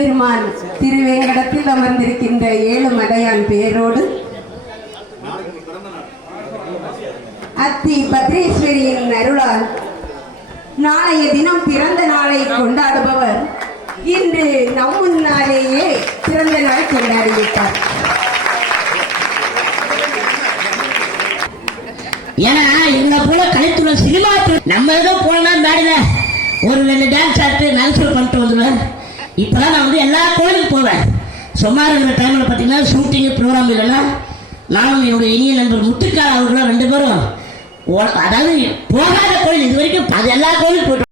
எம்பெருமான் திருவேங்கடத்தில் அமர்ந்திருக்கின்ற ஏழு மலையான் பெயரோடு அத்தி பத்ரேஸ்வரியின் அருளால் நாளைய தினம் பிறந்த நாளை கொண்டாடுபவர் இன்று நம் முன்னாலேயே பிறந்த நாள் கொண்டாடிவிட்டார். ஏன்னா இவங்க போல கலைத்துறை சினிமா நம்ம ஏதோ போனா மேடையில ஒரு 2 டான்ஸ் ஆட்டு நல்சல் பண்ணிட்டு வந்துடுவேன். இப்பதான் நான் வந்து எல்லா கோயிலுக்கும் போவேன். சும்மா இருக்கிற டைம்ல பார்த்தீங்கன்னா ஷூட்டிங் ப்ரோக்ராம் இல்லைன்னா நானும் என்னுடைய இனிய நண்பர் முத்துக்கால் அவர்களும் 2 பேரும் அதாவது போகாத கோயில் இது வரைக்கும் அது எல்லா கோயிலும் போயிட்டு